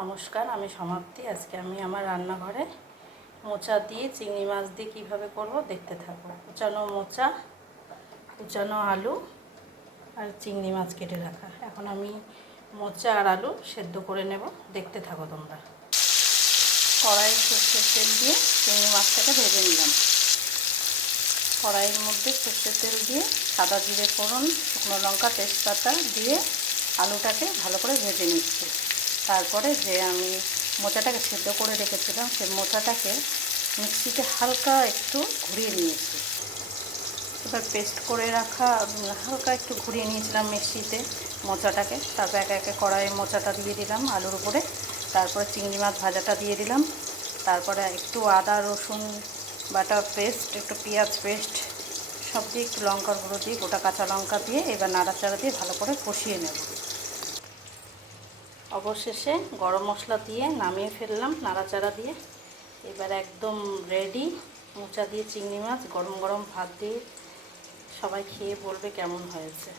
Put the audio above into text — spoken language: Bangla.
নমস্কার, আমি সমাপ্তি। আজকে আমি আমার রান্নাঘরে মোচা দিয়ে চিংড়ি মাছ দিয়ে কীভাবে করব দেখতে থাকো। কুচানো মোচা, কুচানো আলু আর চিংড়ি মাছ কেটে রাখা। এখন আমি মোচা আর আলু সেদ্ধ করে নেব, দেখতে থাকো তোমরা। কড়াইয়ে সর্ষের তেল দিয়ে চিংড়ি মাছটাকে ভেজে নিলাম। কড়াইয়ের মধ্যে সর্ষের তেল দিয়ে সাদা জিরে ফোড়ন, শুকনো লঙ্কা, তেজপাতা দিয়ে আলুটাকে ভালো করে ভেজে নিচ্ছি। তারপরে যে আমি মোচাটাকে সেদ্ধ করে রেখেছিলাম সেই মোচাটাকে মিক্সিতে হালকা একটু ঘুরিয়ে নিয়েছি। এবার পেস্ট করে রাখা হালকা একটু ঘুরিয়ে নিয়েছিলাম মিক্সিতে মোচাটাকে। তারপর একে একে কড়াইয়ে মোচাটা দিয়ে দিলাম আলুর উপরে। তারপরে চিংড়ি মাছ ভাজাটা দিয়ে দিলাম। তারপরে একটু আদা রসুন বাটা পেস্ট, একটু পেঁয়াজ পেস্ট সব দিয়ে একটু লঙ্কার গুঁড়ো দিয়ে, গোটা কাঁচা লঙ্কা দিয়ে এবার নাড়াচাড়া দিয়ে ভালো করে কষিয়ে নেব। অবশেষে গরম মশলা দিয়ে নামিয়ে ফেললাম নাড়াচাড়া দিয়ে। এবার একদম রেডি মোচা দিয়ে চিংড়ি মাছ। গরম গরম ভাত দিয়ে সবাই খেয়ে বলবে কেমন হয়েছে।